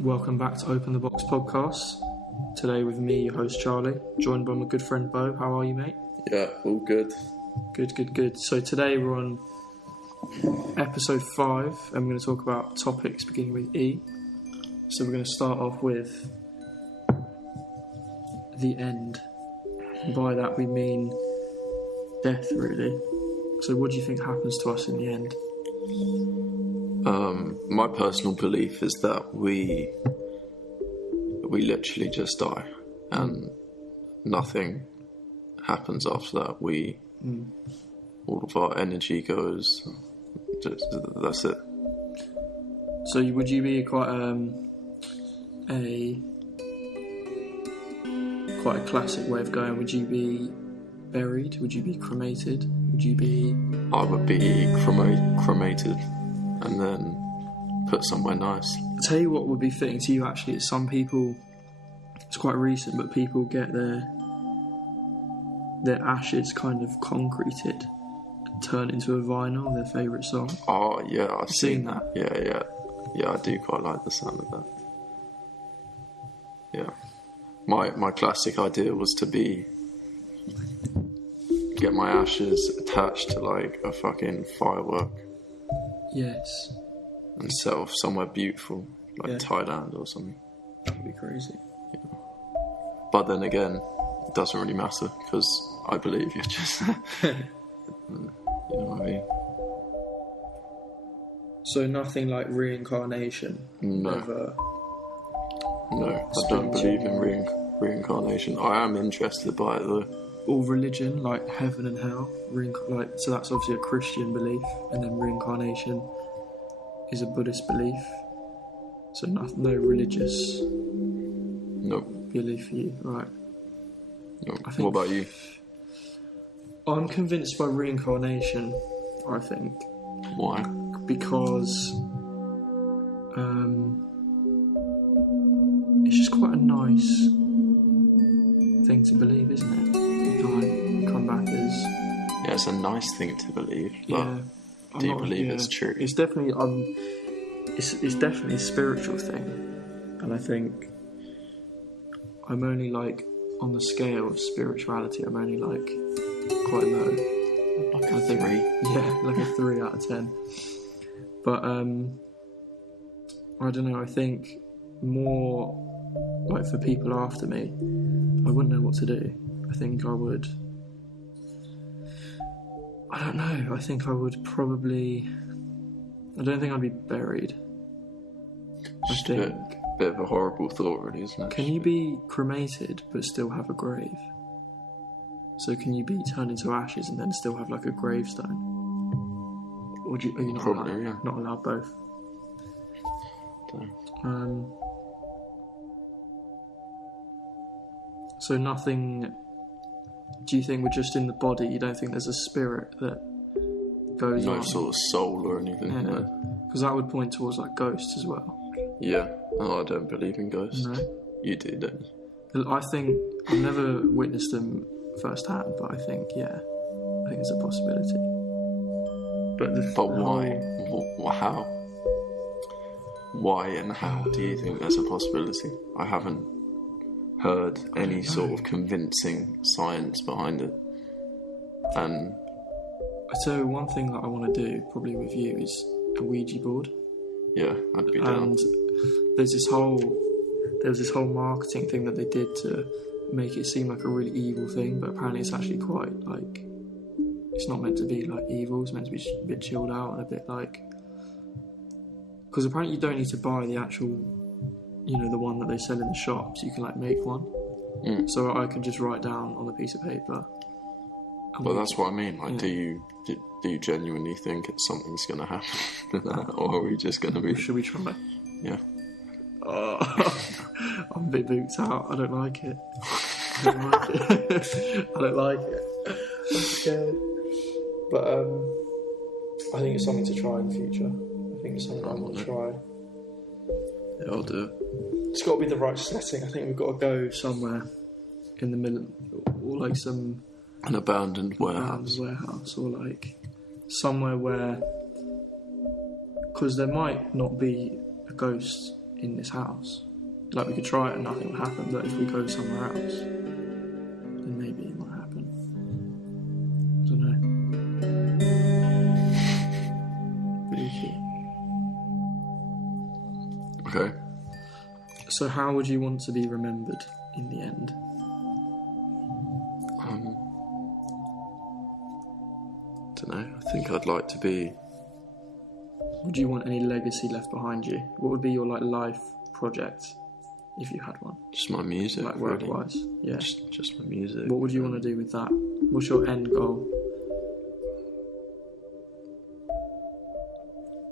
Welcome back to Open the Box podcast. Today with me, your host Charlie, joined by my good friend Bo. How are you, mate? Yeah, all good. Good. So today we're on episode 5 and we're going to talk about topics beginning with E. So we're going to start off with the end. By that we mean death, really. So what do you think happens to us in the end? My personal belief is that we literally just die and nothing happens after that. All of our energy goes. That's it. So would you be quite a classic way of going? Would you be buried? Would you be cremated? Would you be... I would be cremated and then put somewhere nice. I'll tell you what would be fitting to you actually is some people, it's quite recent, but people get their ashes kind of concreted and turned into a vinyl, their favourite song. Oh yeah, I've seen that. Yeah, I do quite like the sound of that. Yeah. My classic idea was to get my ashes attached to like a fucking firework. Yes. And set off somewhere beautiful, like Thailand or something. That would be crazy. Yeah. But then again, it doesn't really matter because I believe you're just... you know what I mean? So nothing like reincarnation? No. Ever No, I don't believe in reincarnation. I am interested by it though. All religion, like heaven and hell, so that's obviously a Christian belief, and then reincarnation is a Buddhist belief. So no religious belief for you, right? No. What about you? I'm convinced by reincarnation, I think. Why? Because it's just quite a nice thing to believe, isn't it? You come back as... Yeah, it's a nice thing to believe, but do you believe it's true? It's definitely it's definitely a spiritual thing, and I think I'm only like on the scale of spirituality. I'm only like quite low, like a 3. Yeah, like a 3 out of 10. But I don't know. I think more like for people after me, I wouldn't know what to do. I think I would. I don't know. I think I would probably... I don't think I'd be buried. Just a bit of a horrible thought, really, isn't it? Can you be cremated but still have a grave? So can you be turned into ashes and then still have like a gravestone? Or are you not probably, allowed? Yeah. Not allowed both. Don't. So nothing... Do you think we're just in the body? You don't think there's a spirit that goes on? No sort of soul or anything. Yeah. Because that would point towards like ghosts as well. Yeah. Oh, I don't believe in ghosts. No? You do, don't you? I think... I've never witnessed them firsthand, but I think it's a possibility. But why? How? Why and how do you think there's a possibility? I haven't heard any sort of convincing science behind it. And so one thing that I want to do probably with you is a Ouija board. Yeah, I'd be down. And there was this whole marketing thing that they did to make it seem like a really evil thing, but apparently it's actually quite like, it's not meant to be like evil. It's meant to be a bit chilled out and a bit like, because apparently you don't need to buy the actual, the one that they sell in the shops. You can like make one. So I can just write down on a piece of paper. But that's what I mean. Like, do you genuinely think something's going to happen to that, or are we just going to be? Should we try? Yeah. I'm a bit booked out. I don't like it. I don't like it. I'm scared. But I think it's something to try in the future. I think it's something I want to try. Yeah, I'll do it. It's got to be the right setting. I think we've got to go somewhere in the middle, or like an abandoned warehouse, or like somewhere where, because there might not be a ghost in this house. Like, we could try it and nothing will happen, but if we go somewhere else, then maybe it might happen. I don't know. Really cute. Okay. So how would you want to be remembered in the end? Don't know. I think I'd like to be. Would you want any legacy left behind you? What would be your like life project if you had one? Just my music, Like really. work-wise? Yeah. Just my music. What would you want to do with that? What's your end goal?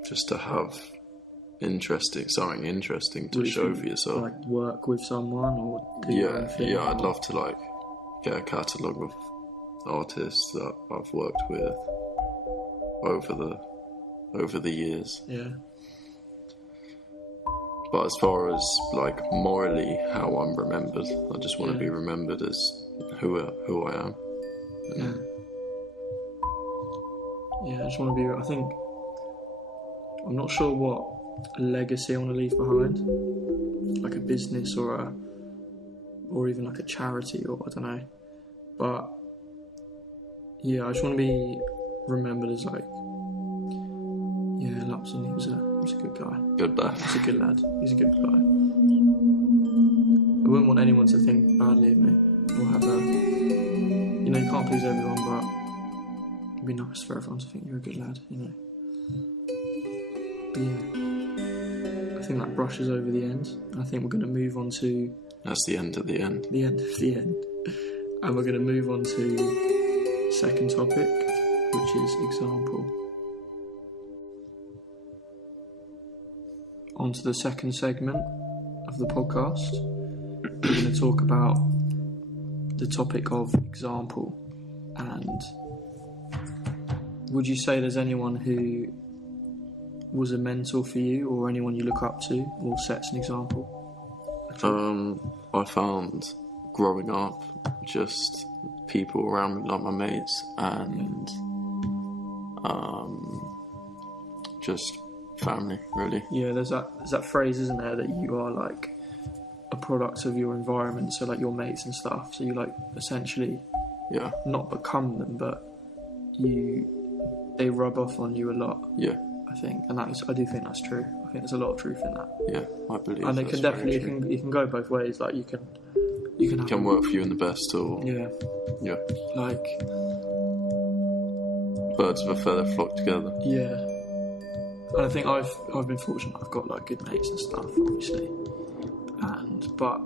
Just to have something interesting to Would show you, for yourself. Like work with someone or do your own thing? I'd or- love to like get a catalogue of artists that I've worked with over the years. Yeah. But as far as like morally how I'm remembered, I just want to be remembered as who I am. Yeah. Yeah, I just want to be. I think I'm not sure what legacy I want to leave behind, like a business or even like a charity or I don't know. But yeah, I just want to be remembered as like, yeah, Lapson, he was a good guy. Good lad. He's a good lad. He's a good guy. I wouldn't want anyone to think badly of me or have you can't please everyone, but it'd be nice for everyone to think you're a good lad, you know. But yeah, I think that brushes over the end. I think we're going to move on to That's the end of the end. the end of the end. And we're going to move on to second topic, which is example. On to the second segment of the podcast. We're going to talk about the topic of example. And would you say there's anyone who was a mentor for you or anyone you look up to or sets an example? I found growing up just people around me like my mates and just family, really. Yeah, there's that phrase, isn't there, that you are like a product of your environment, so like your mates and stuff. So you like essentially Yeah, not become them, but they rub off on you a lot, yeah, I think, and I do think that's true. I think there's a lot of truth in that, yeah. I believe. and it that's can very definitely true. you can go both ways. Like you can have, Can work for you in the best, or yeah, yeah. like Birds of a feather flock together. yeah. And I think I've been fortunate. I've got like good mates and stuff, obviously, but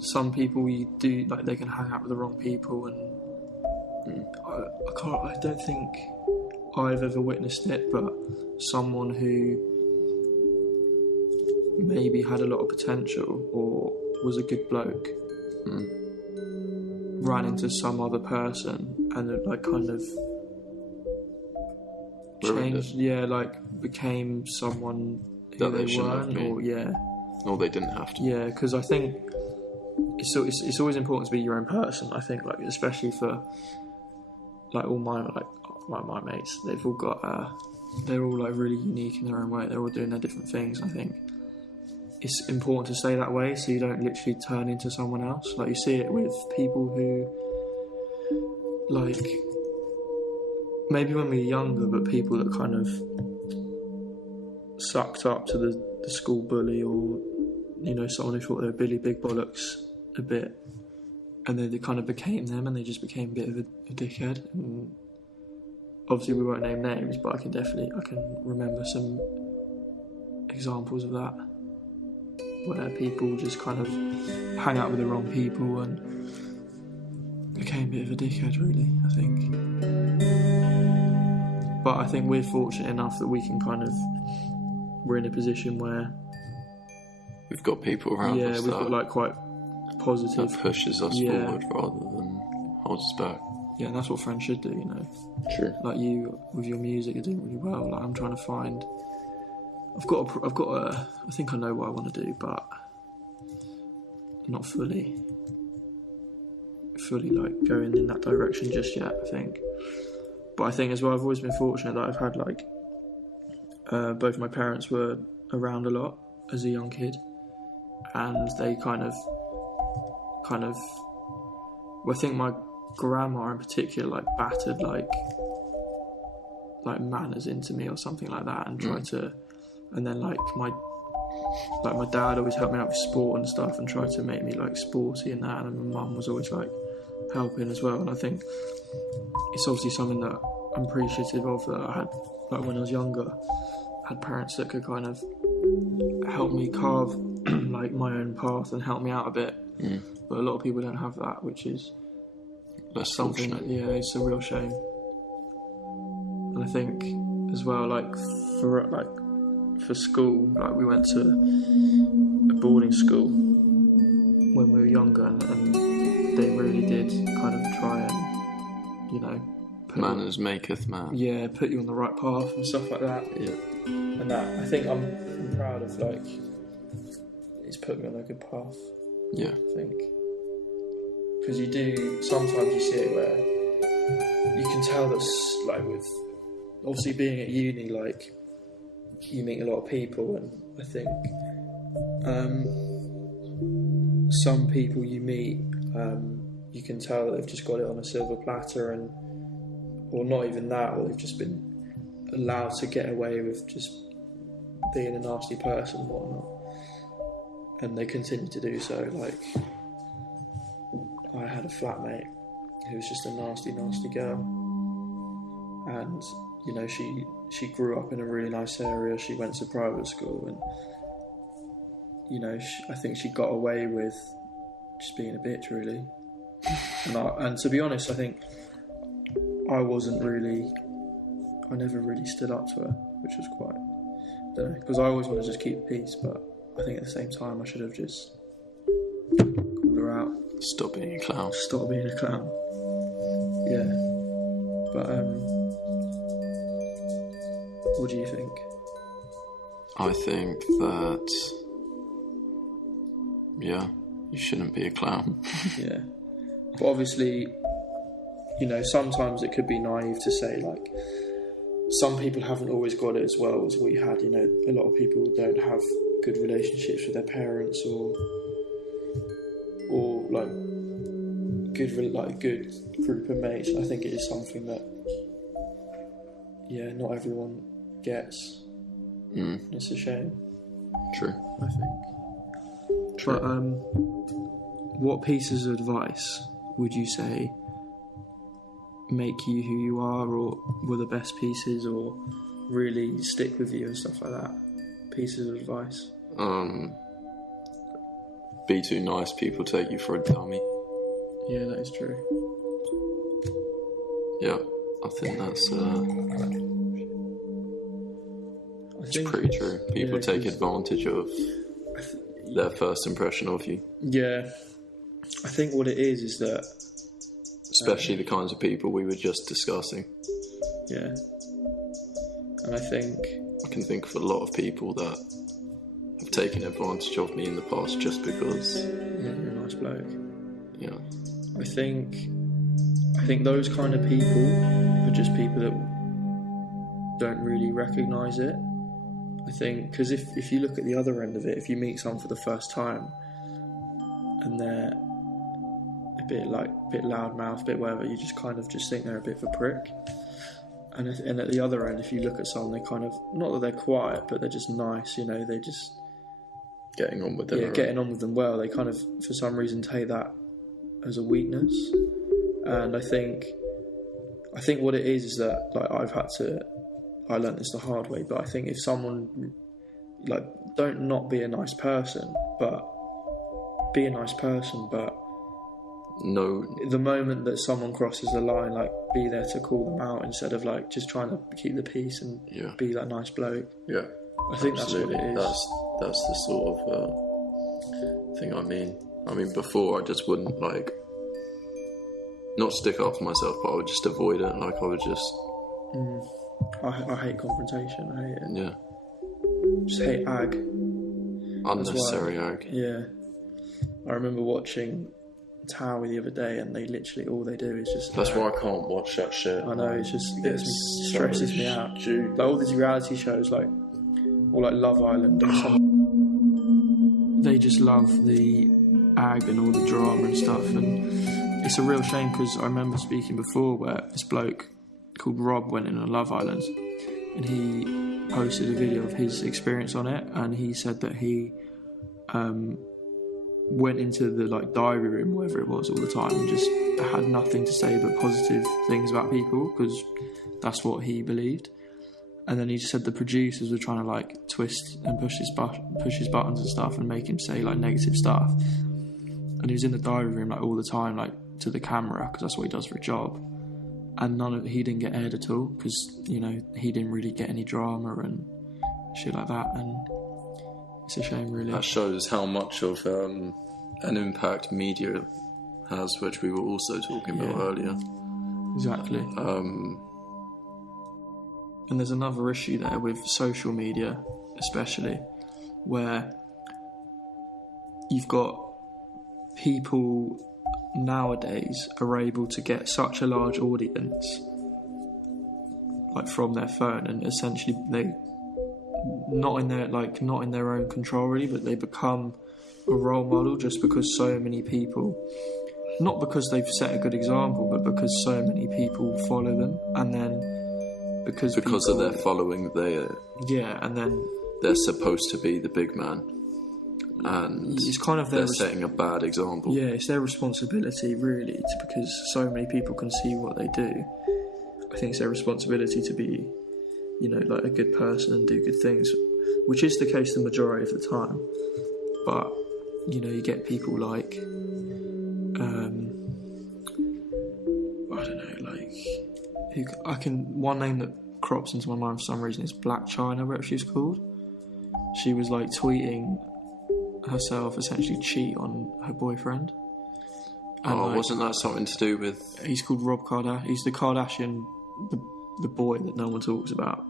some people you do like they can hang out with the wrong people, and I don't think I've ever witnessed it, but someone who maybe had a lot of potential or was a good bloke ran into some other person and it like kind of Ruined changed, like became someone who That they they shouldn't have weren't, been. or Or they didn't have to. yeah, because I think it's always important to be your own person. I think, like, especially for like all my mates, they've all got they're all like really unique in their own way. They're all doing their different things. I think it's important to stay that way so you don't literally turn into someone else. Like you see it with people who like maybe when we were younger, but people that kind of sucked up to the school bully, or someone who thought they were Billy Big Bollocks a bit, and then they kind of became them, and they just became a bit of a dickhead. And obviously we won't name names, but I can remember some examples of that, where people just kind of hang out with the wrong people and became a bit of a dickhead, really, I think. But I think we're fortunate enough that we can we're in a position where We've got people around us we've got like quite positive. that pushes us forward rather than holds us back. Yeah, and that's what friends should do, True. Like you with your music, you're doing really well. Like I'm trying to find. I've got I think I know what I want to do, but not fully like going in that direction just yet, I think. But I think as well, I've always been fortunate that I've had like both my parents were around a lot, as a young kid, and they kind of. Well, I think my grandma in particular like battered like manners into me or something like that, and tried to, and then like my dad always helped me out with sport and stuff and tried to make me like sporty and that, and my mum was always like helping as well. And I think it's obviously something that I'm appreciative of, that I had like when I was younger, I had parents that could kind of help me carve like my own path and help me out a bit. But a lot of people don't have that, which is Less something fortunate. that, yeah, it's a real shame. And I think as well, like for school, like we went to a boarding school when we were younger, and they really did kind of try and, you know, Manners maketh man. yeah, put you on the right path and stuff like that. Yeah. And that, I think I'm proud of, like, it's put me on a good path, Yeah. I think. Because you do, sometimes you see it where you can tell that's, like, with obviously being at uni, like, you meet a lot of people, and I think some people you meet, you can tell that they've just got it on a silver platter, and or not even that, or they've just been allowed to get away with just being a nasty person and whatnot, and they continue to do so. Like, I had a flatmate who was just a nasty girl, and you know, she grew up in a really nice area. She went to private school, and you know, I think she got away with just being a bitch, really. And to be honest, I think I never really stood up to her, which was quite, I don't know, because I always want to just keep peace, but I think at the same time I should have just called her out. Stop being a clown. Stop being a clown. Yeah. But, what do you think? I think that, yeah, you shouldn't be a clown. Yeah. But obviously, you know, sometimes it could be naive to say, like, some people haven't always got it as well as we had. You know, a lot of people don't have good relationships with their parents, or like good group of mates. I think it is something that, yeah, not everyone gets. It's a shame. True. I think. True. But what pieces of advice would you say make you who you are, or were the best pieces, or really stick with you and stuff like that? Pieces of advice. Be too nice, people take you for a dummy. Yeah, that is true. Yeah, I think that's I it's think pretty true. People yeah, take 'cause advantage of their first impression of you. Yeah, I think what it is that, Especially the kinds of people we were just discussing. yeah, and I think, I can think of a lot of people that have taken advantage of me in the past just because. yeah, you're a nice bloke. Yeah. I think those kind of people are just people that don't really recognise it. I think, because if you look at the other end of it, if you meet someone for the first time and they're a bit loudmouth, a bit whatever, you just kind of just think they're a bit of a prick. And at the other end, if you look at someone, they kind of, not that they're quiet, but they're just nice, you know, they just Getting on with them. yeah, getting on with them well. They kind of, for some reason, take that as a weakness. And I think what it is that, like, I learnt this the hard way, but I think if someone, like, don't not be a nice person, but be a nice person, but No. the moment that someone crosses the line, like, be there to call them out instead of, like, just trying to keep the peace and Yeah. be that nice bloke. Yeah. I think Absolutely. that's what it is. That's the sort of thing I mean. I mean, before I just wouldn't, like, not stick up for myself, but I would just avoid it. Like, I would just. I hate confrontation. I hate it. Yeah. Just hate ag. Unnecessary ag. Yeah. I remember watching Towie the other day, and they literally, all they do is just. That's why I can't watch that shit. I know, it's just It's stresses me out. Like all these reality shows, like, or like Love Island or something. they just love the ag and all the drama and stuff, and it's a real shame because I remember speaking before where this bloke called Rob went in on Love Island, and he posted a video of his experience on it, and he said that he went into the like diary room, wherever it was, all the time, and just had nothing to say but positive things about people because that's what he believed. And then he just said the producers were trying to like twist and push his buttons and stuff and make him say like negative stuff. And he was in the diary room like all the time, like to the camera, because that's what he does for a job. And he didn't get aired at all because, you know, he didn't really get any drama and shit like that. And it's a shame, really. That shows how much of an impact media has, which we were also talking about earlier. Exactly. And there's another issue there with social media, especially, where you've got people nowadays are able to get such a large audience, like from their phone, and essentially they not in their own control really, but they become a role model just because so many people, not because they've set a good example, but because so many people follow them, and then because of their following, and then they're supposed to be the big man, and it's kind of they're setting a bad example. Yeah, it's their responsibility really, because so many people can see what they do. I think it's their responsibility to be, you know, like a good person and do good things, which is the case the majority of the time. But you know, you get people like I don't know, like one name that crops into my mind for some reason is Black China, whatever she's called. She was like tweeting herself essentially cheat on her boyfriend. And, wasn't that something to do with... He's called Rob Kardashian. He's the Kardashian, the boy that no one talks about.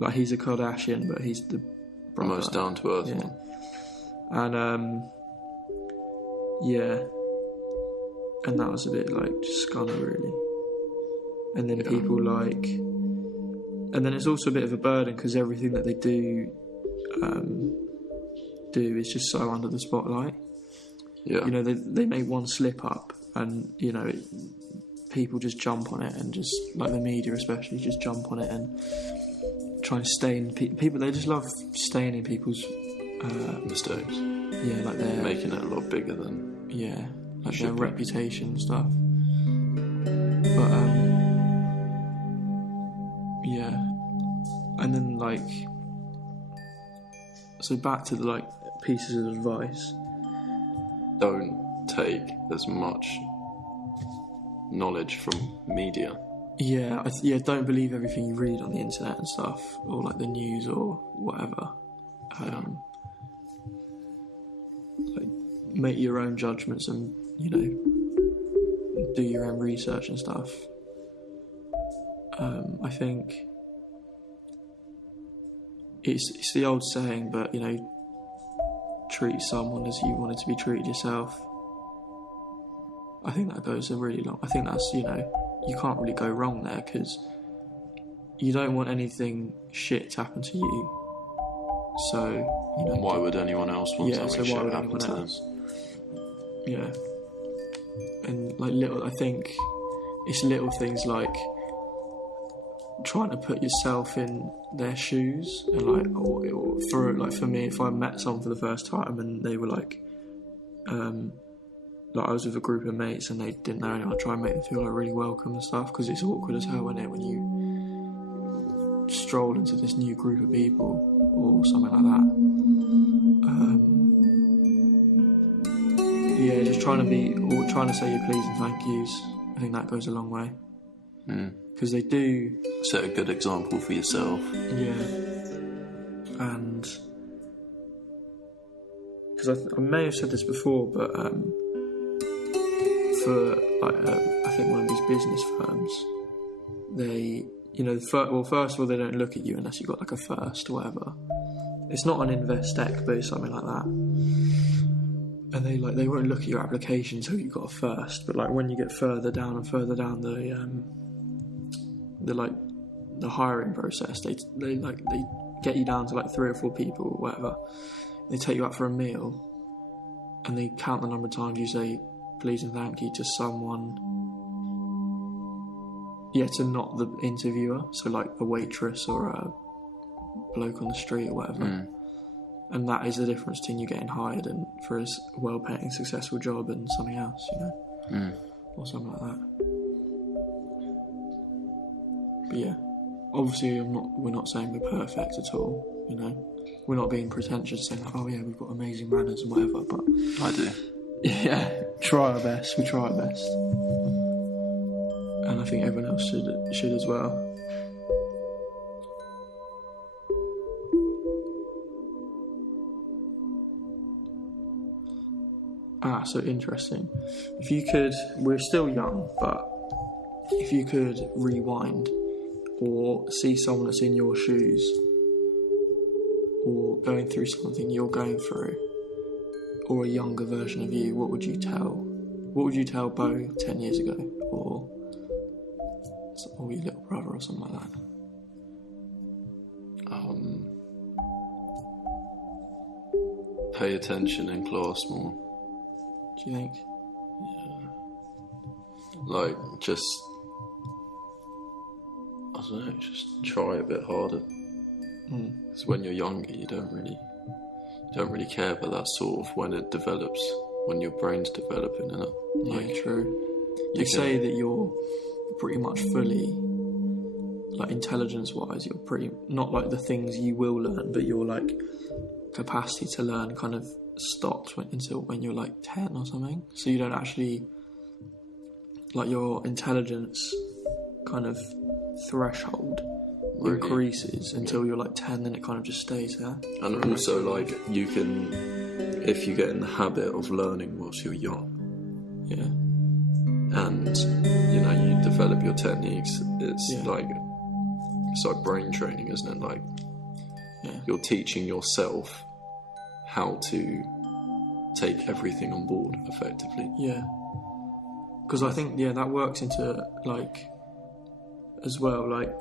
Like, he's a Kardashian, but he's the brother. Most down-to-earth one. And, and that was a bit, like, just scunner, really. And then people, like... And then it's also a bit of a burden, because everything that they do is just so under the spotlight. Yeah. You know, they make one slip up, and, you know, people just jump on it, and just, like the media especially, just jump on it and try and stain people. They just love staining people's mistakes. Yeah, like they're making it a lot bigger than like their reputation and stuff. But and then like, so back to the like pieces of advice. Don't take as much knowledge from media. Don't believe everything you read on the internet and stuff, or like the news or whatever. Like, make your own judgments and, you know, do your own research and stuff. I think it's the old saying, but, you know, treat someone as you wanted to be treated yourself. I think that goes a really long... I think that's, you know, you can't really go wrong there, because you don't want anything shit to happen to you. So, you know... Why would anyone else want something shit to happen to them? Yeah. And, like, I think it's little things like trying to put yourself in their shoes, and like, or for me, if I met someone for the first time and they were like I was with a group of mates and they didn't know anyone, I'd try and make them feel like really welcome and stuff, because it's awkward as hell, isn't it, when you stroll into this new group of people or something like that. Just trying to say your please and thank yous. I think that goes a long way. Because they do set a good example for yourself. And because I may have said this before, but for like I think one of these business firms, they, you know, first of all, they don't look at you unless you've got like a first or whatever. It's not an Investec, but it's something like that. And they won't look at your application until you've got a first. But like when you get further down and further down the hiring process, they get you down to like 3 or 4 people or whatever. They take you out for a meal, and they count the number of times you say please and thank you to someone, to not the interviewer, so like a waitress or a bloke on the street or whatever. And that is the difference between you getting hired and for a well-paying, successful job and something else, or something like that. But yeah, obviously we're not saying we're perfect at all, We're not being pretentious saying like, oh yeah, we've got amazing manners and whatever, but I do. Yeah, try our best. We try our best. And I think everyone else should as well. So interesting. If you could, we're still young, but if you could rewind or see someone that's in your shoes or going through something you're going through, or a younger version of you, what would you tell? What would you tell Bo 10 years ago, or your little brother or something like that? Pay attention in class more. Do you think? Yeah. Like, just, I don't know, just try a bit harder. Because when you're younger, you don't really care about that sort of when it develops, when your brain's developing, innit? Yeah, true. They say that you're pretty much fully, like intelligence-wise, you're pretty, not like the things you will learn, but your like capacity to learn kind of stops until when you're like 10 or something. So you don't actually, like your intelligence kind of threshold increases until you're like 10, then it kind of just stays there. And also like you can, if you get in the habit of learning whilst you're young, and you develop your techniques, it's like brain training, isn't it? Like you're teaching yourself how to take everything on board effectively. Because I think that works into like as well, like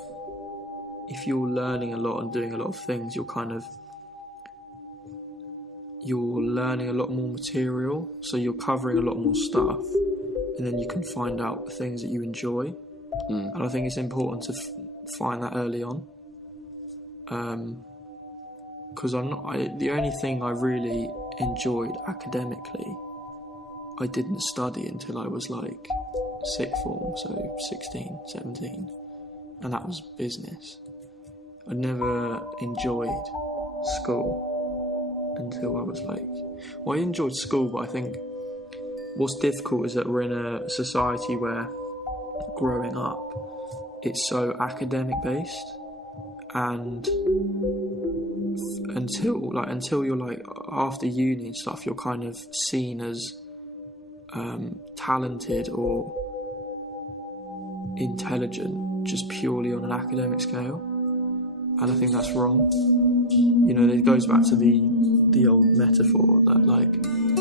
if you're learning a lot and doing a lot of things, you're learning a lot more material, so you're covering a lot more stuff, and then you can find out the things that you enjoy. And I think it's important to find that early on, because the only thing I really enjoyed academically, I didn't study until I was like sixth form, so 16, 17, and that was business. I never enjoyed school until I was like... Well, I enjoyed school, but I think what's difficult is that we're in a society where growing up, it's so academic based, and until you're like after uni and stuff, you're kind of seen as talented or intelligent just purely on an academic scale. And I think that's wrong. It goes back to the old metaphor that like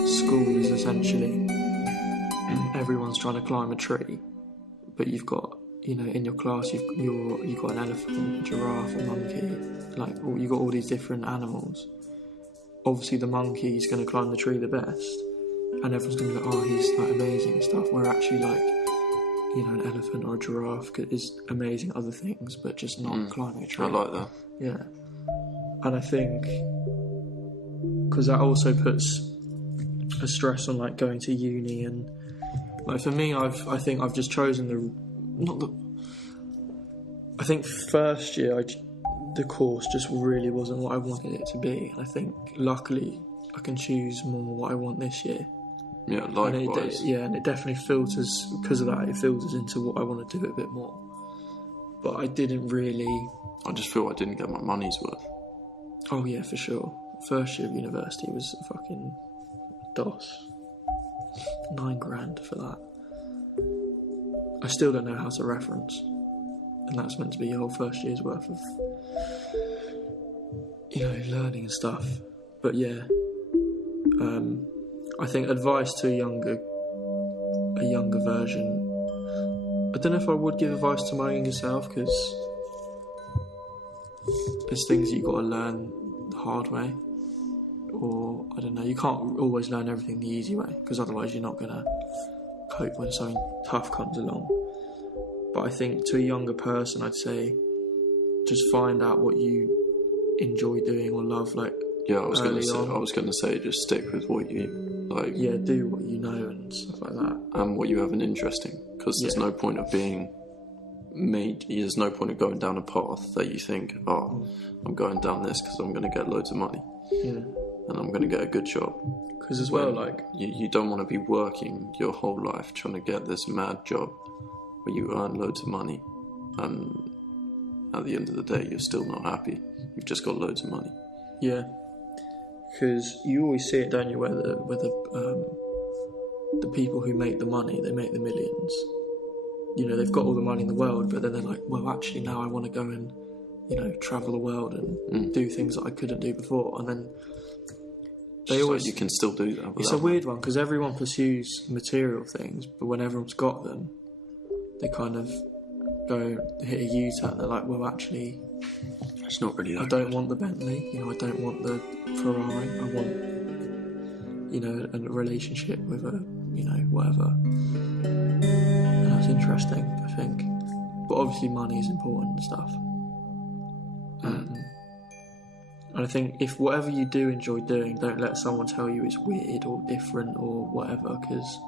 school is essentially everyone's trying to climb a tree, but you've got in your class you've got an elephant, a giraffe, a monkey, like you've got all these different animals. Obviously the monkey is going to climb the tree the best, and everyone's going to be like, oh, he's like amazing and stuff. Where actually like an elephant or a giraffe is amazing at other things, but just not climbing a tree. I like that. Yeah. And I think because that also puts a stress on like going to uni, and like for me, I think I've just chosen I think first year the course just really wasn't what I wanted it to be, and I think luckily I can choose more what I want this year. Yeah, likewise. And it definitely filters, because of that, it filters into what I want to do a bit more. But I didn't really... I just feel I didn't get my money's worth. Oh yeah, for sure. First year of university was a fucking DOS. $9,000 for that. I still don't know how to reference. And that's meant to be your whole first year's worth of, learning and stuff. But yeah, I think advice to a younger version. I don't know if I would give advice to my younger self, because there's things that you've got to learn the hard way. or I don't know. You can't always learn everything the easy way, because otherwise you're not gonna cope when something tough comes along. But I think to a younger person, I'd say just find out what you enjoy doing or love. Like, Yeah, I was early going to say just stick with what you like. Yeah, do what you know and stuff like that. And what you have an interest in, because there's no point of being made. There's no point of going down a path that you think, I'm going down this because I'm going to get loads of money. Yeah. And I'm going to get a good job. Because as well, like, you don't want to be working your whole life trying to get this mad job where you earn loads of money, and at the end of the day you're still not happy. You've just got loads of money. yeah, because you always see it, don't you? Where the people who make the money, they make the millions. You know, they've got all the money in the world, but then they're like, well, actually, now I want to go and, you know, travel the world and do things that I couldn't do before, and then. They always, you can still do that. It's a weird one, because everyone pursues material things, but when everyone's got them, they kind of go hit a U-turn. They're like, well, actually, it's not really that I don't want the Bentley, you know, I don't want the Ferrari, I want, you know, a relationship with a, you know, whatever. And that's interesting, I think. But obviously money is important and stuff. And I think if whatever you do enjoy doing, don't let someone tell you it's weird or different or whatever, because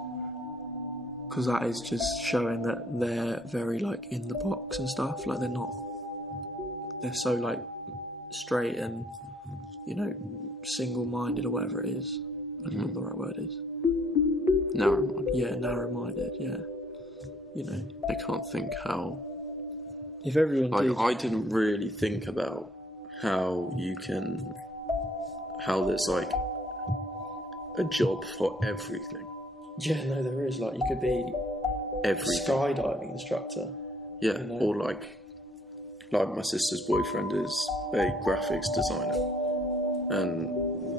that is just showing that they're very, like, in the box and stuff. Like, they're so, like, straight and, you know, single-minded or whatever it is. I don't know what the right word is. Narrow-minded. Yeah, narrow-minded, yeah. You know. I can't think how... If everyone did... I didn't really think about how there's like a job for everything. Yeah, no, there is. Like, you could be everything. Skydiving instructor. Yeah, you know? or like my sister's boyfriend is a graphics designer, and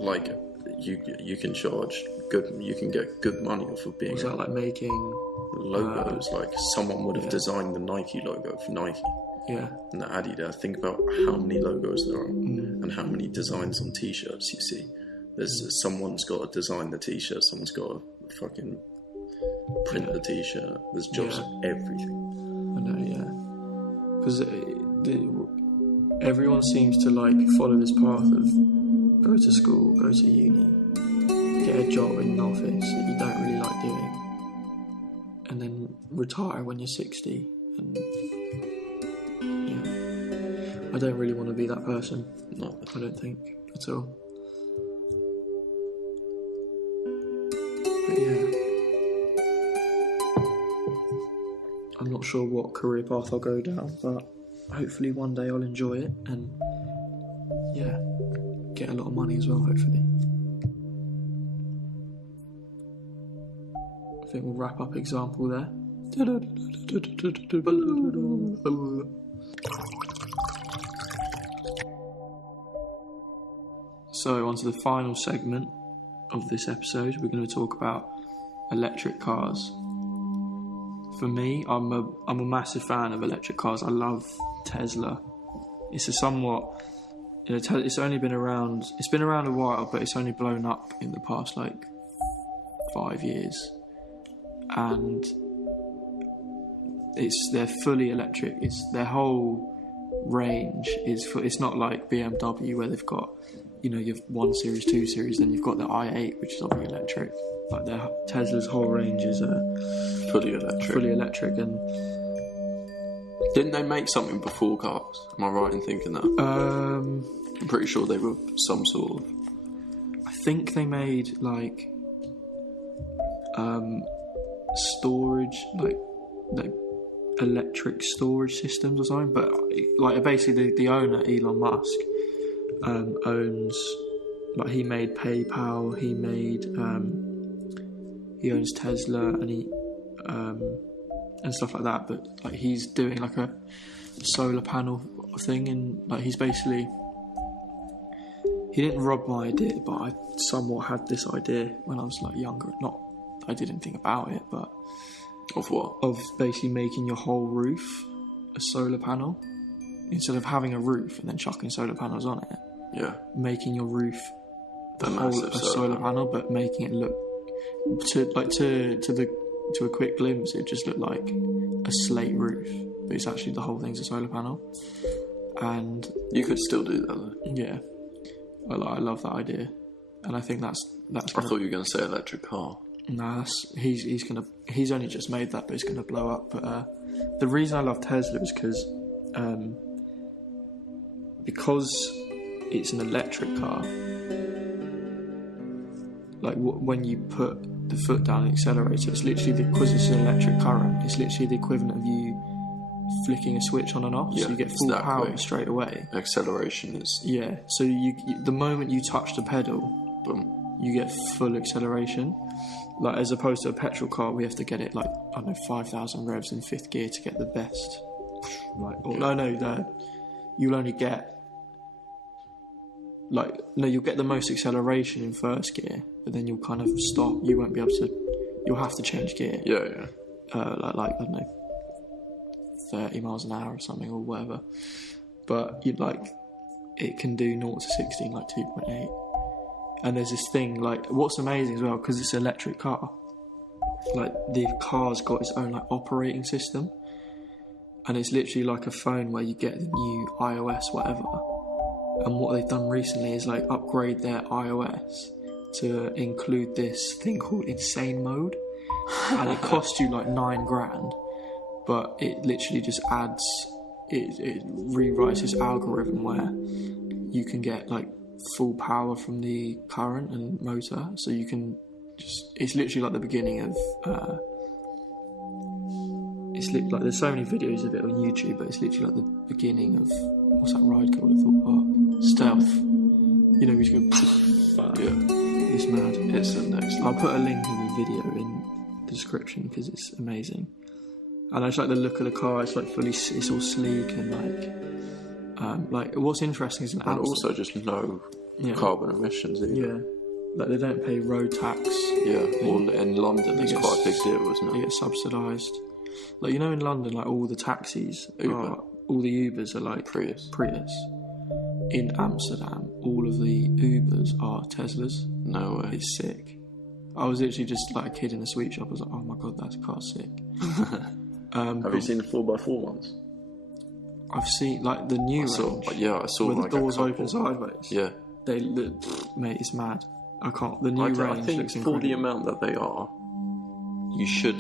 like you can charge good. You can get good money off of being. Was that like making logos? Like someone would have designed the Nike logo for Nike. Yeah. And the Adidas. Think about how many logos there are and how many designs on t-shirts you see. There's someone's got to design the t-shirt, someone's got to fucking print the t-shirt. There's jobs for everything. I know, yeah. Because everyone seems to like follow this path of go to school, go to uni, get a job in an office that you don't really like doing, and then retire when you're 60 and... I don't really want to be that person. No. I don't think at all. But yeah, I'm not sure what career path I'll go down, but hopefully one day I'll enjoy it and yeah, get a lot of money as well, hopefully. I think we'll wrap up example there. So, on to the final segment of this episode. We're going to talk about electric cars. For me, I'm a massive fan of electric cars. I love Tesla. It's a somewhat, you know, it's only been around. It's been around a while, but it's only blown up in the past like 5 years, and they're fully electric. It's their whole range is. It's not like BMW where they've got, you know, you've 1 Series, 2 Series, then you've got the i8, which is obviously electric. Like Tesla's whole range is fully electric. And didn't they make something before cars? Am I right in thinking that? I'm pretty sure they were some sort of. I think they made like storage, like electric storage systems or something. But like basically the owner, Elon Musk, owns, like, he made PayPal, he owns Tesla, and he and stuff like that. But like he's doing like a solar panel thing, and like he didn't rob my idea, but I somewhat had this idea when I was like younger. Not I didn't think about it, but of what? Of basically making your whole roof a solar panel instead of having a roof and then chucking solar panels on it. Yeah. Making your roof the whole massive solar panel, but making it look to a quick glimpse, it just looked like a slate roof, but it's actually the whole thing's a solar panel. And you could still do that though. yeah, I love that idea, and I think that's. I thought you were going to say electric car. No, he's only just made that, but it's gonna blow up. But the reason I love Tesla is because it's an electric car. Like when you put the foot down the accelerator, it's literally because it's an electric current. It's literally the equivalent of you flicking a switch on and off, so you get full power straight away. Acceleration is so you the moment you touch the pedal, boom, you get full acceleration. Like as opposed to a petrol car, we have to get it like 5,000 revs in fifth gear to get the best. You'll only get you'll get the most acceleration in first gear, but then you'll kind of stop. You won't be able to. You'll have to change gear. Yeah. Like I don't know, 30 miles an hour or something or whatever. But it can do 0 to 60 in like 2.8. And there's this thing, like, what's amazing as well, because it's an electric car, like, the car's got its own, like, operating system. And it's literally like a phone where you get the new iOS, whatever. And what they've done recently is, like, upgrade their iOS to include this thing called Insane Mode. And it costs you, like, $9,000. But it literally just adds, it rewrites this algorithm where you can get, like, full power from the current and motor, so you can it's literally like the beginning of like there's so many videos of it on YouTube, but it's literally like the beginning of what's that ride called? I thought Park Stealth. You know, we just go it's mad. It's the next I'll put a link of the video in the description because it's amazing. And I just like the look of the car. It's like it's all sleek and like what's interesting is and also just no carbon emissions either. Yeah, like they don't pay road tax. Yeah, well, in London it's quite a big deal, isn't it? They get subsidised. Like, you know, in London, like all the taxis, all the Ubers are like Prius. In Amsterdam, all of the Ubers are Teslas. No way. It's sick. I was literally just like a kid in a sweet shop. I was like, oh my god, that car's sick. Have you seen the 4x4 ones? I've seen like the new range. I saw where like the doors a open sideways. Yeah, mate, it's mad. I can't. The new range I think looks for incredible. the amount that they are, you should.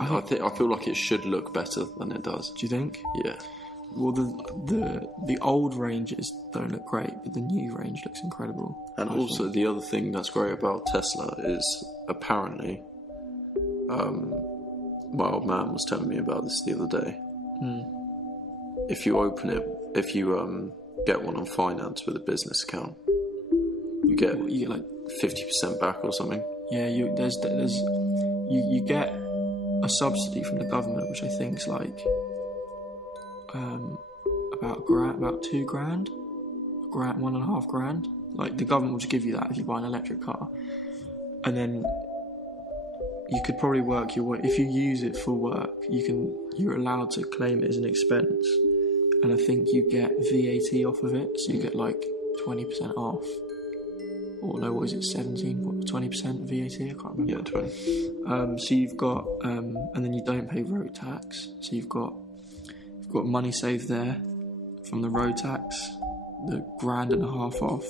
I feel like it should look better than it does. Do you think? Yeah. Well, the old ranges don't look great, but the new range looks incredible. And also, the other thing that's great about Tesla is apparently, my old man was telling me about this the other day. If you open it, if you get one on finance with a business account, you get like 50% back or something. Yeah, you get a subsidy from the government, which I think is like about $2,000, $1,500. Like the government will just give you that if you buy an electric car, and then you could probably work your way. If you use it for work, you're allowed to claim it as an expense, and I think you get VAT off of it, so you get like 20% off. Or no, what is it? 20% VAT? I can't remember. Yeah, 20. So you've got, and then you don't pay road tax. So you've got money saved there from the road tax, the $1,500 off,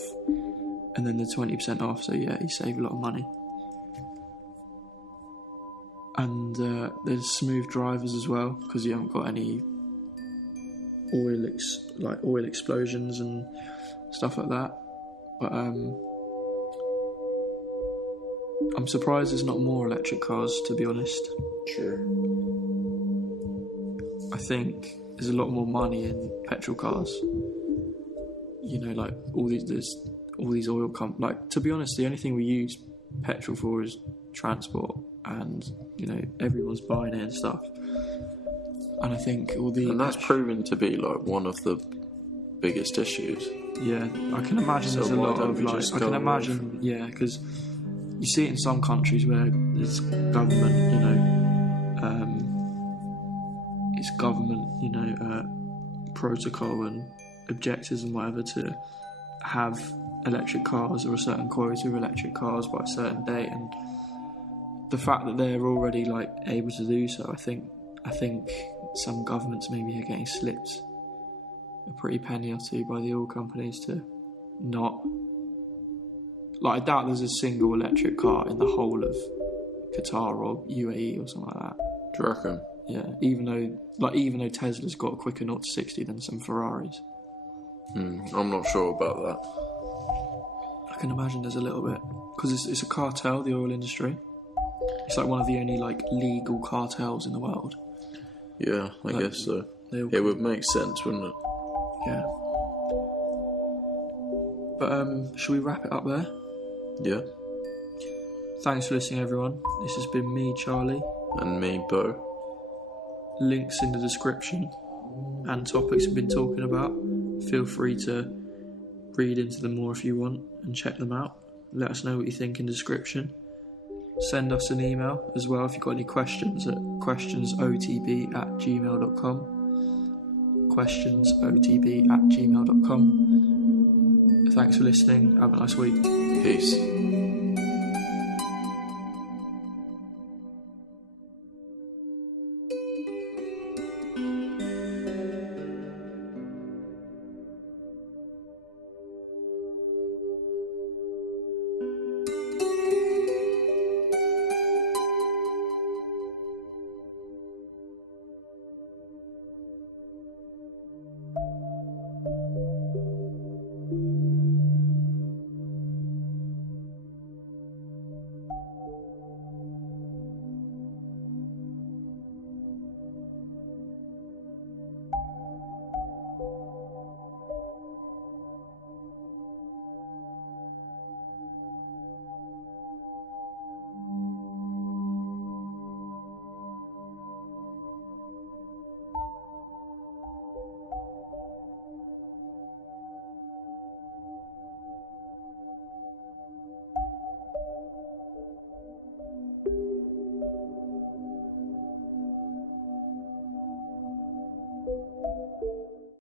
and then the 20% off. So yeah, you save a lot of money. And there's smooth drivers as well, because you haven't got any oil explosions and stuff like that. But I'm surprised there's not more electric cars, to be honest. Sure. I think there's a lot more money in petrol cars. You know, like there's all these oil like, to be honest, the only thing we use petrol for is transport, and you know, everyone's buying it and stuff. And I think and that's proven to be like one of the biggest issues. Yeah, I can imagine there's a lot of like. I can imagine, because you see it in some countries where there's government, it's government, protocol and objectives and whatever to have electric cars or a certain quality of electric cars by a certain date, and the fact that they're already like able to do so, I think some governments maybe are getting slipped a pretty penny or two by the oil companies to not. Like, I doubt there's a single electric car in the whole of Qatar or UAE or something like that. Do you reckon? Yeah, even though Tesla's got a quicker 0 to 60 than some Ferraris. I'm not sure about that. I can imagine there's a little bit, because it's a cartel, the oil industry. It's like one of the only like legal cartels in the world. Yeah, I guess so. It would make sense, wouldn't it? Yeah. But should we wrap it up there? Yeah. Thanks for listening, everyone. This has been me, Charlie. And me, Bo. Links in the description and topics we've been talking about. Feel free to read into them more if you want and check them out. Let us know what you think in the description. Send us an email as well if you've got any questions at questionsotb@gmail.com. questionsotb@gmail.com. Thanks for listening. Have a nice week. Peace.